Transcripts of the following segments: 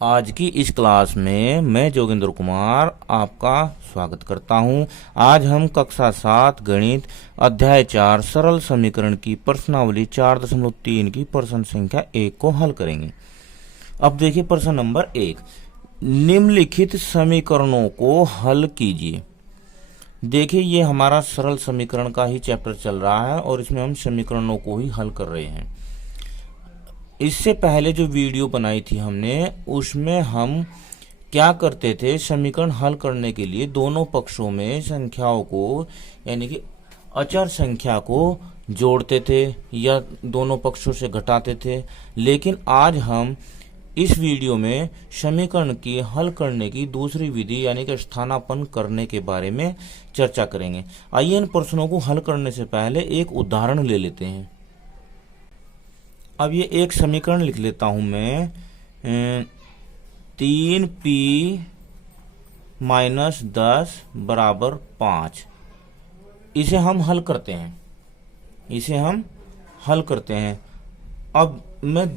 आज की इस क्लास में मैं जोगिंदर कुमार आपका स्वागत करता हूं। आज हम कक्षा 7 गणित अध्याय 4 सरल समीकरण की प्रश्नावली 4.3 की प्रश्न संख्या 1 को हल करेंगे। अब देखिए प्रश्न नंबर 1, निम्नलिखित समीकरणों को हल कीजिए। देखिए ये हमारा सरल समीकरण का ही चैप्टर चल रहा है और इसमें हम समीकरणों को ही हल कर रहे हैं। इससे पहले जो वीडियो बनाई थी हमने, उसमें हम क्या करते थे, समीकरण हल करने के लिए दोनों पक्षों में संख्याओं को यानी कि अचर संख्या को जोड़ते थे या दोनों पक्षों से घटाते थे। लेकिन आज हम इस वीडियो में समीकरण की हल करने की दूसरी विधि यानी कि स्थानापन्न करने के बारे में चर्चा करेंगे। आइए इन प्रश्नों को हल करने से पहले एक उदाहरण ले लेते हैं। अब ये एक समीकरण लिख लेता हूं मैं, 3p माइनस 10 बराबर 5। इसे हम हल करते हैं। अब मैं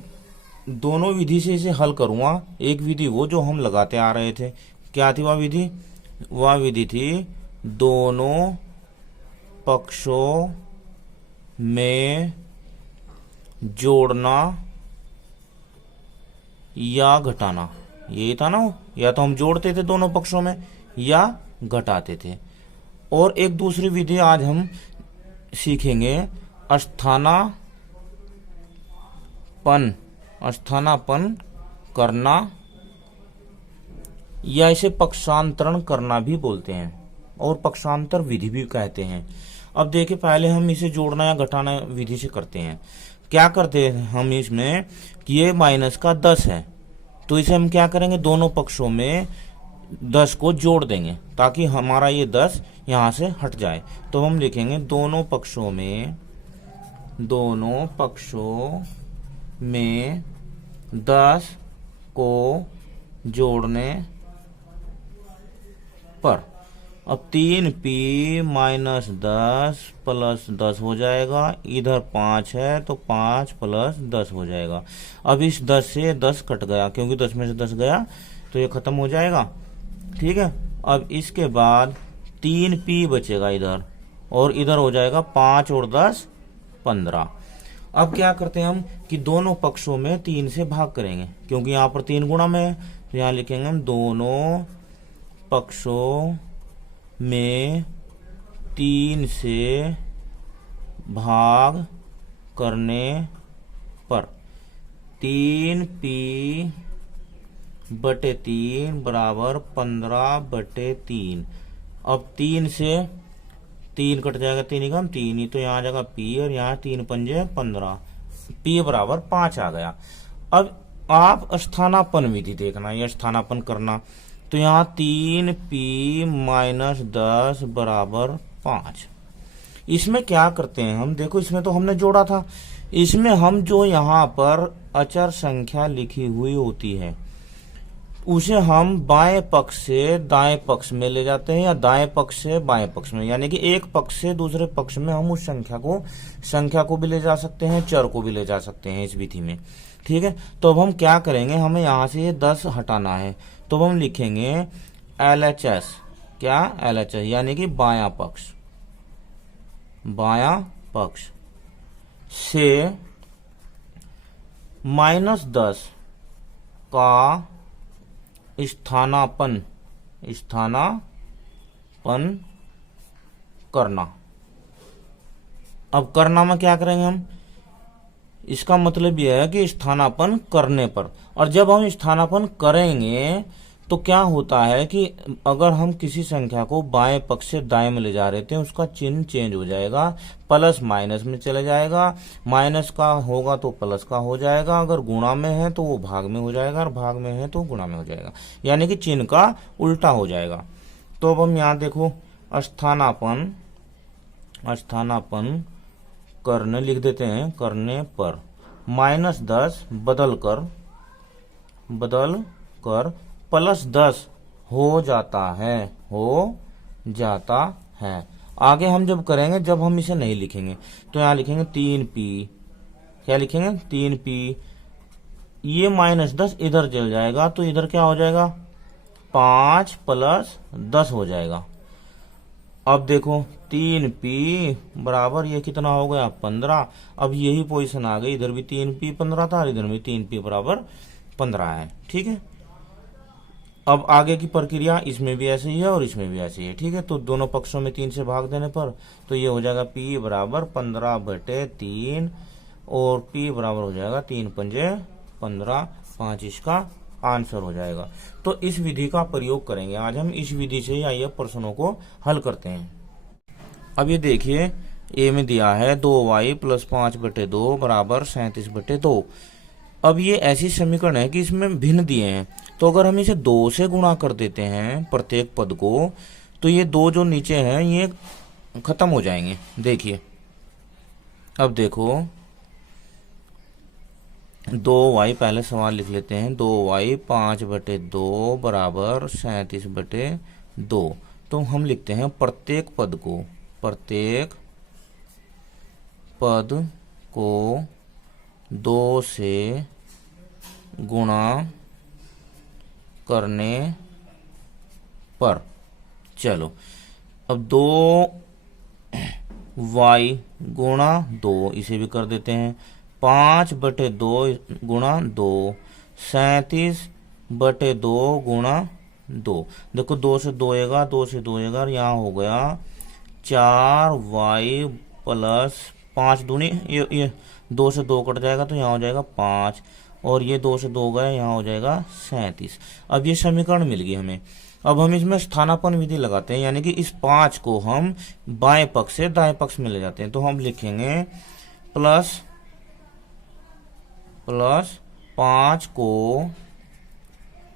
दोनों विधि से इसे हल करूंगा। एक विधि वो जो हम लगाते आ रहे थे, क्या थी वह विधि? वह विधि थी दोनों पक्षों में जोड़ना या घटाना। यही था ना, या तो हम जोड़ते थे दोनों पक्षों में या घटाते थे। और एक दूसरी विधि आज हम सीखेंगे, स्थानापन्न करना, या इसे पक्षांतरण करना भी बोलते हैं और पक्षांतर विधि भी कहते हैं। अब देखिए पहले हम इसे जोड़ना या घटाना विधि से करते हैं। क्या करते हैं हम इसमें कि ये माइनस का 10 है, तो इसे हम क्या करेंगे, दोनों पक्षों में 10 को जोड़ देंगे ताकि हमारा ये 10 यहां से हट जाए। तो हम लिखेंगे दोनों पक्षों में 10 को जोड़ने पर। अब 3p माइनस 10 प्लस 10 हो जाएगा, इधर 5 है तो 5 प्लस 10 हो जाएगा। अब इस 10 से 10 कट गया, क्योंकि 10 में से 10 गया तो ये खत्म हो जाएगा। ठीक है, अब इसके बाद 3p बचेगा इधर, और इधर हो जाएगा 5 और 10 15। अब क्या करते हैं हम कि दोनों पक्षों में 3 से भाग करेंगे, क्योंकि यहाँ पर 3 गुणा में है। तो यहाँ लिखेंगे हम दोनों पक्षों में 3 से भाग करने पर 3p बटे 3 बराबर 15/3। अब 3 से 3 कट जाएगा, 3 ही कम 3 ही, तो यहाँ आ जाएगा p और यहाँ 3 पंजे 15, p बराबर 5 आ गया। अब आप स्थानापन्न विधि देखना या स्थानापन्न करना, तो यहाँ 3p माइनस 10 बराबर 5। इसमें क्या करते हैं हम, देखो इसमें तो हमने जोड़ा था, इसमें हम जो यहाँ पर अचर संख्या लिखी हुई होती है उसे हम बाएं पक्ष से दाएं पक्ष में ले जाते हैं या दाएं पक्ष से बाएं पक्ष में, यानी कि एक पक्ष से दूसरे पक्ष में हम उस संख्या को भी ले जा सकते हैं, चर को भी ले जा सकते हैं इस विधि में। ठीक है, तो अब हम क्या करेंगे, हमें यहाँ से ये 10 हटाना है, तो हम लिखेंगे LHS। क्या? LHS यानी कि बायां पक्ष से माइनस 10 का स्थानापन्न करना। अब करना में क्या करेंगे हम, इसका मतलब यह है कि स्थानापन्न करने पर। और जब हम स्थानापन्न करेंगे तो क्या होता है कि अगर हम किसी संख्या को बाएं पक्ष से दाएं में ले जा रहे थे, उसका चिन्ह चेंज हो जाएगा, प्लस माइनस में चले जाएगा, माइनस का होगा तो प्लस का हो जाएगा, अगर गुणा में है तो वो भाग में हो जाएगा और भाग में है तो गुणा में हो जाएगा, यानी कि चिन्ह का उल्टा हो जाएगा। तो अब हम यहाँ देखो स्थानापन्न करने लिख देते हैं, करने पर माइनस 10 बदल कर प्लस 10 हो जाता है। आगे हम जब करेंगे, जब हम इसे नहीं लिखेंगे, तो यहाँ लिखेंगे 3p। क्या लिखेंगे? 3p ये -10 इधर चल जाएगा तो इधर क्या हो जाएगा, 5 + 10 हो जाएगा। अब देखो 3p बराबर ये कितना हो गया, 15। अब यही पोजीशन आ गई, इधर भी 3p 15 था और इधर भी 3p बराबर 15 है। ठीक है, अब आगे की प्रक्रिया इसमें भी ऐसे ही है और इसमें भी ऐसे ही है। ठीक है, तो दोनों पक्षों में 3 से भाग देने पर तो ये हो जाएगा p बराबर 15/3 और p बराबर हो जाएगा 3 पंजे 15, 5 इसका आंसर हो जाएगा। तो इस विधि का प्रयोग करेंगे आज हम, इस विधि से ही आइए प्रश्नों को हल करते हैं। अब ये देखिए ए में दिया है 2y + 5/2 बराबर 37/2। अब ये ऐसी समीकरण है कि इसमें भिन्न दिए हैं, तो अगर हम इसे 2 से गुणा कर देते हैं प्रत्येक पद को तो ये 2 जो नीचे हैं ये खत्म हो जाएंगे। देखिए अब देखो 2y, पहले सवाल लिख लेते हैं, 2y 5/2 बराबर 37/2। तो हम लिखते हैं प्रत्येक पद को 2 से गुणा करने पर, चलो अब 2y गुणा 2 इसे भी कर देते हैं, 5/2 गुणा 2, 37/2 गुणा 2। देखो 2 से 2 आएगा, 2 से 2 आएगा, यहाँ हो गया 4y + 5 दूनी, ये 2 से 2 कट जाएगा तो यहाँ हो जाएगा 5 और ये 2 से 2 गए, यहाँ हो जाएगा 37। अब ये समीकरण मिल गई हमें। अब हम इसमें स्थानापन्न विधि लगाते हैं, यानी कि इस 5 को हम बाएं पक्ष से दाएं पक्ष में ले जाते हैं। तो हम लिखेंगे प्लस 5 को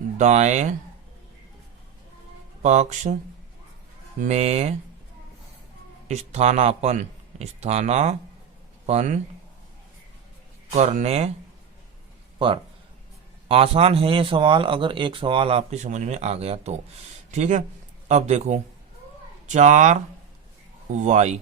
दाएं पक्ष में स्थानापन्न करने पर। आसान है ये सवाल, अगर एक सवाल आपकी समझ में आ गया तो। ठीक है, अब देखो 4y,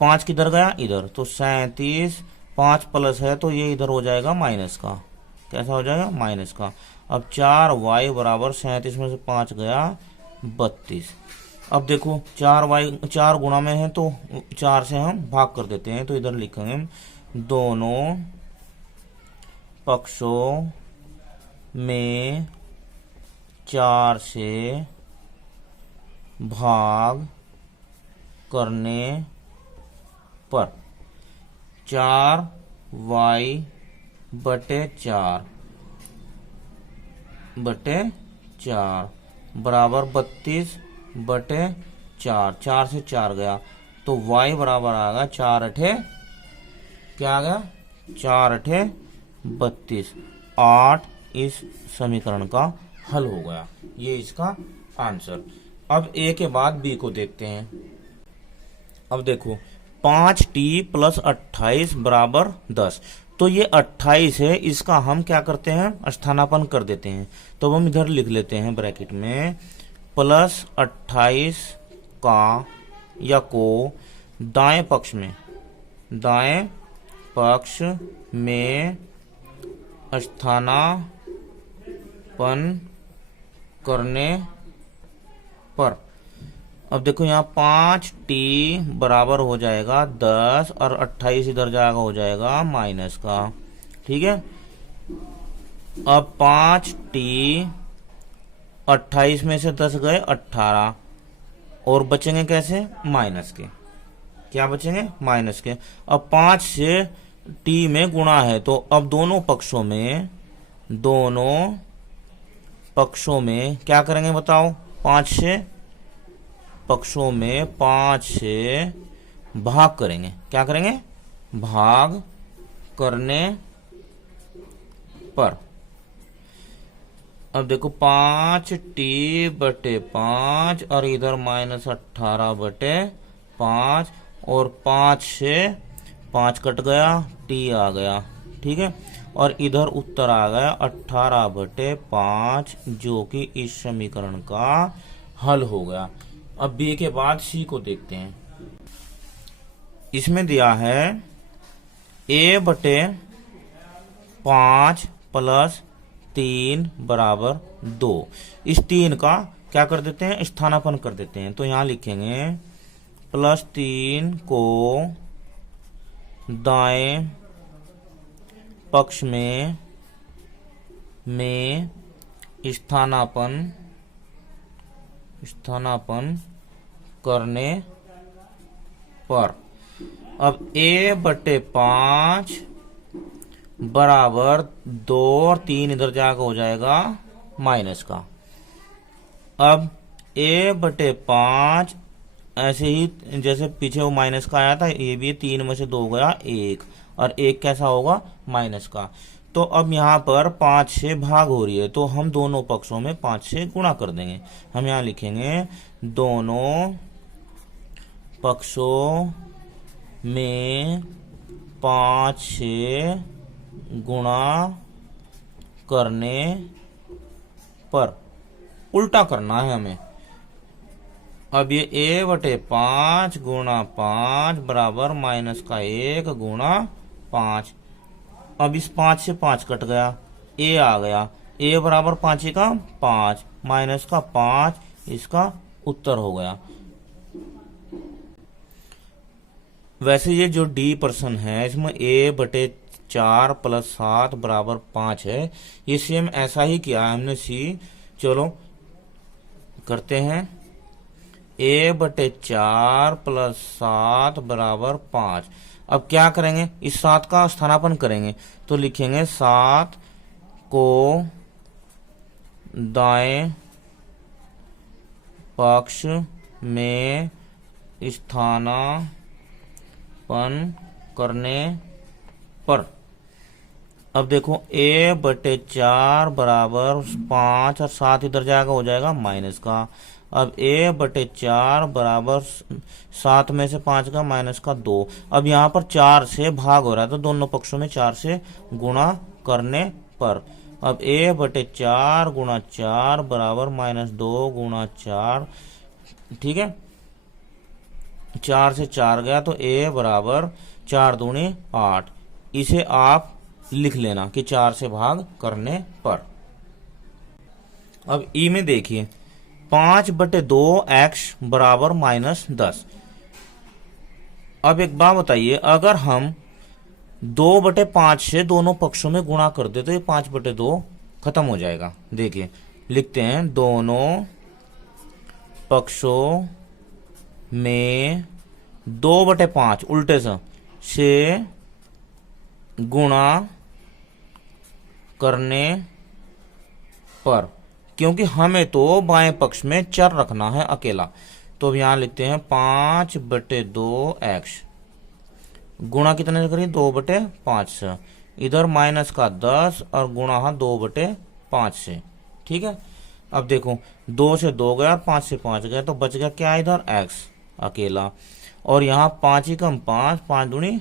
5 किधर गया, इधर, तो 37, 5 प्लस है तो ये इधर हो जाएगा माइनस का। कैसा हो जाएगा, माइनस का। अब 4y बराबर 37 में से 5 गया 32। अब देखो 4 गुणा में है तो 4 से हम भाग कर देते हैं, तो इधर लिखेंगे दोनों पक्षों में 4 से भाग करने पर 4y/4 बराबर 32/4। 4 से 4 गया तो y बराबर आ गया 4×8 क्या आ गया, 4×8 32। 8 इस समीकरण का हल हो गया, ये इसका आंसर। अब ए के बाद बी को देखते हैं। अब देखो 5t + 28 बराबर 10। तो ये 28 है, इसका हम क्या करते हैं, स्थानापन्न कर देते हैं। तो हम इधर लिख लेते हैं ब्रैकेट में +28 का या को दाएं पक्ष में स्थानापन्न करने पर। अब देखो यहाँ 5t बराबर हो जाएगा 10 और 28 इधर जाएगा, हो जाएगा माइनस का। ठीक है, अब 5t 28 में से 10 गए 18 और बचेंगे कैसे, माइनस के। क्या बचेंगे, माइनस के। अब 5 से t में गुणा है तो अब दोनों पक्षों में क्या करेंगे बताओ, 5 से पक्षों में 5 से भाग करेंगे। क्या करेंगे, भाग करने पर। अब देखो 5t/5 और इधर -18/5 और 5 से 5 कट गया, t आ गया। ठीक है, और इधर उत्तर आ गया 18/5 जो कि इस समीकरण का हल हो गया। अब बी के बाद सी को देखते हैं। इसमें दिया है a/√2 5 प्लस 3 बराबर 2। इस 3 का क्या कर देते हैं, स्थानापन्न कर देते हैं। तो यहां लिखेंगे +3 को दाएं पक्ष में स्थानापन्न करने पर अब a/5 बराबर 2 और 3 इधर जाकर हो जाएगा माइनस का। अब a/5 ऐसे ही जैसे पीछे वो माइनस का आया था, ये भी 3 में से 2 गया 1, और 1 कैसा होगा, माइनस का। तो अब यहाँ पर 5 से भाग हो रही है, तो हम दोनों पक्षों में 5 से गुणा कर देंगे। हम यहाँ लिखेंगे दोनों पक्षों में 5 से गुणा करने पर, उल्टा करना है हमें। अब ये a/5 गुणा 5 बराबर माइनस का 1 गुणा 5। अब इस 5 से 5 कट गया, a आ गया, a बराबर 5 का 5 माइनस का 5, इसका उत्तर हो गया। वैसे ये जो d प्रश्न है इसमें a/4 प्लस 7 बराबर 5 है, ये सेम ऐसा ही किया है हमने c। चलो करते हैं, a/4 प्लस 7 बराबर 5। अब क्या करेंगे, इस 7 का स्थानापन्न करेंगे, तो लिखेंगे 7 को दाएं पक्ष में स्थानापन्न करने पर। अब देखो a/4 बराबर 5 और 7 इधर जाएगा, हो जाएगा माइनस का। अब a/4 बराबर 7 में से 5 का माइनस का 2। अब यहाँ पर 4 से भाग हो रहा है, तो दोनों पक्षों में 4 से गुणा करने पर। अब a/4 गुणा 4 बराबर -2 गुणा 4, ठीक है। 4 से 4 गया, तो a बराबर 4 दूनी 8। इसे आप लिख लेना कि 4 से भाग करने पर। अब ई में देखिए 5/2x बराबर -10। अब एक बात बताइए, अगर हम 2/5 से दोनों पक्षों में गुणा कर दे तो ये 5/2 खत्म हो जाएगा। देखिए लिखते हैं, दोनों पक्षों में 2/5 उल्टे से गुणा करने पर, क्योंकि हमें तो बाएं पक्ष में चर रखना है अकेला। तो अब यहां लिखते हैं 5/2x गुणा कितने से करिए, 2/5 से। इधर माइनस का 10 और गुणा 2/5 से, ठीक है। अब देखो 2 से 2 गया, 5 से 5 गया, तो बच गया क्या, इधर x अकेला। और यहाँ 5 ही कम 5, 5 दूनी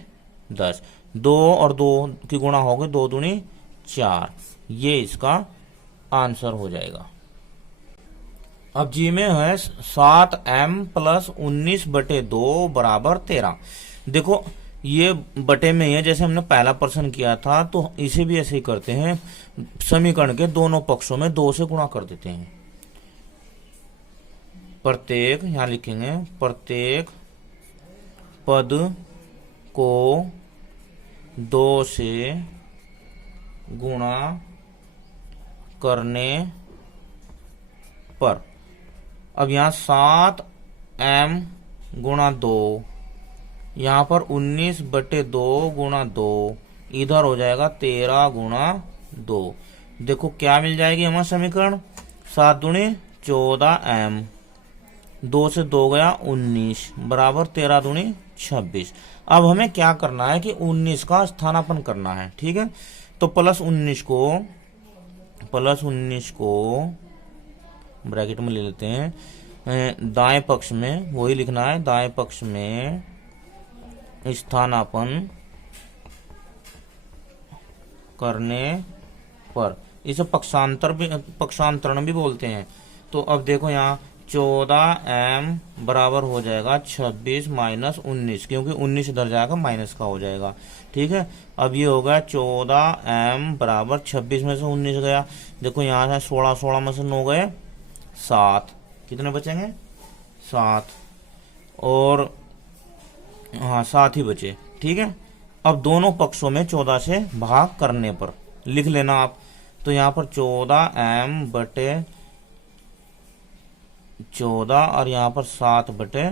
10, 2 और 2 की गुणा हो गई, 2 दूनी 4। ये इसका आंसर हो जाएगा। अब जी में है 7m प्लस 19/2 बराबर 13। देखो ये बटे में है, जैसे हमने पहला प्रश्न किया था, तो इसे भी ऐसे ही करते हैं। समीकरण के दोनों पक्षों में 2 से गुणा कर देते हैं। प्रत्येक, यहां लिखेंगे प्रत्येक पद को 2 से गुणा करने पर। अब यहाँ 7m गुणा 2, यहाँ पर 19/2 गुणा 2, इधर हो जाएगा 13 गुणा 2। देखो क्या मिल जाएगी हमारा समीकरण, 7 दूनी 14m, 2 से 2 गया 19 बराबर 13 दूनी 26। अब हमें क्या करना है कि 19 का स्थानापन्न करना है, ठीक है। तो +19 को ब्रैकेट में ले लेते हैं, दाएं पक्ष में वही लिखना है, दाएं पक्ष में स्थानापन्न करने पर। इसे पक्षांतरण भी बोलते हैं। तो अब देखो यहाँ 14m बराबर हो जाएगा 26 माइनस 19, क्योंकि 19 इधर जाएगा माइनस का हो जाएगा। ठीक है, अब ये होगा 14m बराबर 26 में से 19 गया, देखो यहाँ से 16, 16 में से 9 गए 7, कितने बचेंगे 7, और हाँ 7 ही बचे। ठीक है, अब दोनों पक्षों में 14 से भाग करने पर लिख लेना आप, तो यहाँ पर 14m बटे 14 और यहाँ पर 7 बटे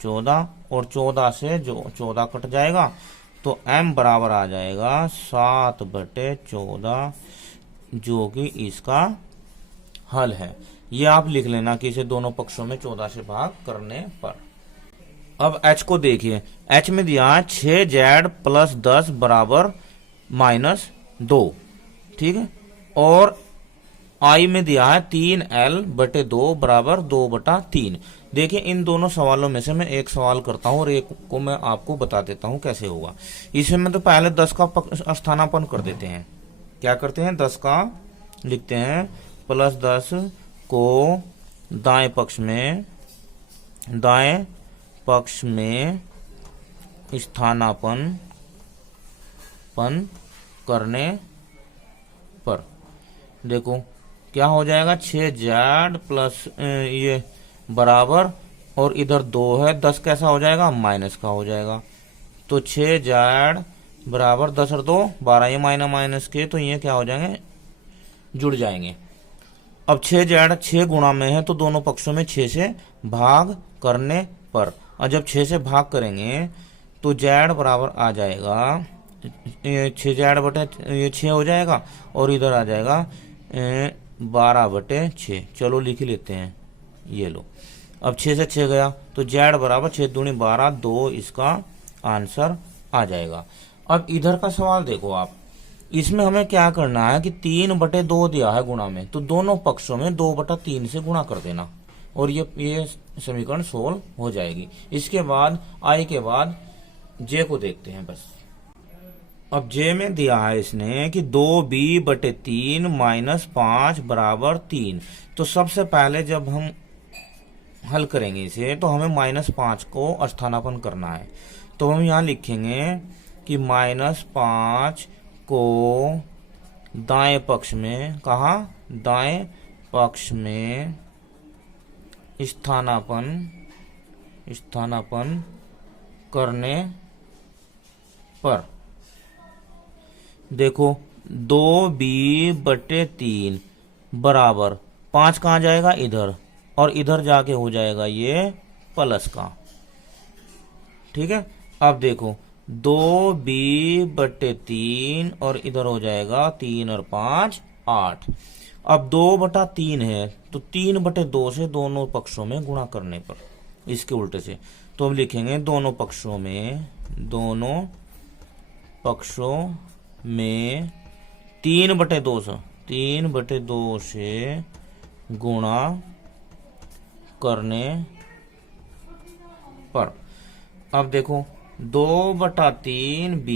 14, और 14 से जो 14 कट जाएगा तो m बराबर आ जाएगा 7 बटे 14, जो कि इसका हल है। ये आप लिख लेना कि इसे दोनों पक्षों में 14 से भाग करने पर। अब h को देखिए, h में दिया है 6z प्लस 10 बराबर माइनस 2। ठीक है, और i में दिया है 3l बटे 2 बराबर 2 बटा 3। देखिए इन दोनों सवालों में से मैं एक सवाल करता हूं और एक को मैं आपको बता देता हूं कैसे होगा। इसमें तो पहले 10 का स्थानापन्न कर देते हैं। क्या करते हैं, 10 का लिखते हैं, प्लस 10 को दाएं पक्ष में स्थानापन्न करने पर देखो क्या हो जाएगा, 6z प्लस ये बराबर, और इधर 2 है, 10 कैसा हो जाएगा, माइनस का हो जाएगा। तो 6z बराबर 10 और 2 12, ये माइनस के, तो ये क्या हो जाएंगे, जुड़ जाएंगे। अब 6z 6 गुणा में है, तो दोनों पक्षों में 6 से भाग करने पर, और जब 6 से भाग करेंगे तो z बराबर आ जाएगा 6z बटे ये 6 हो जाएगा, और इधर आ जाएगा 12 बटे 6। चलो लिख ही लेते हैं, ये लो। अब 6 से 6 गया तो z बराबर 6 दूनी 12, 2 इसका आंसर आ जाएगा। अब इधर का सवाल देखो आप, इसमें हमें क्या करना है कि 3 बटे 2 दिया है गुणा में, तो दोनों पक्षों में 2 बटा 3 से गुणा कर देना, और ये समीकरण सोल्व हो जाएगी। इसके बाद i के बाद j को देखते हैं बस। अब j में दिया है इसने कि 2b बटे 3 माइनस 5 बराबर 3। तो सबसे पहले जब हम हल करेंगे इसे, तो हमें -5 को स्थानापन्न करना है। तो हम यहाँ लिखेंगे कि -5 को दाएं पक्ष में, कहा दाएं पक्ष में स्थानापन्न करने पर देखो 2b बटे 3 बराबर 5 कहाँ जाएगा, इधर, और इधर जाके हो जाएगा ये प्लस का। ठीक है, अब देखो 2b बटे 3 और इधर हो जाएगा 3 और 5 8। अब 2 बटा 3 है, तो 3 बटे 2 से दोनों पक्षों में गुणा करने पर, इसके उल्टे से, तो हम लिखेंगे दोनों पक्षों में 3 बटे 2 से गुणा करने पर। अब देखो 2 बटा 3 b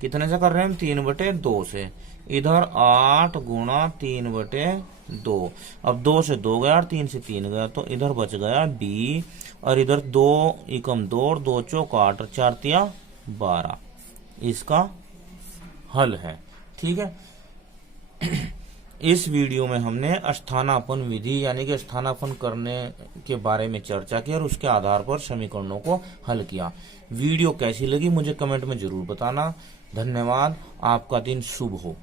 कितने से कर रहे हैं हम, 3 बटे 2 से, इधर 8 गुणा 3 बटे 2। अब 2 से 2 गया और 3 से 3 गया, तो इधर बच गया b, और इधर 2 एकम 2 और 2 चौक 8 और 4 तिया 12, इसका हल है। ठीक है, इस वीडियो में हमने स्थानापन्न विधि यानी कि स्थानापन्न करने के बारे में चर्चा की और उसके आधार पर समीकरणों को हल किया। वीडियो कैसी लगी मुझे कमेंट में जरूर बताना। धन्यवाद, आपका दिन शुभ हो।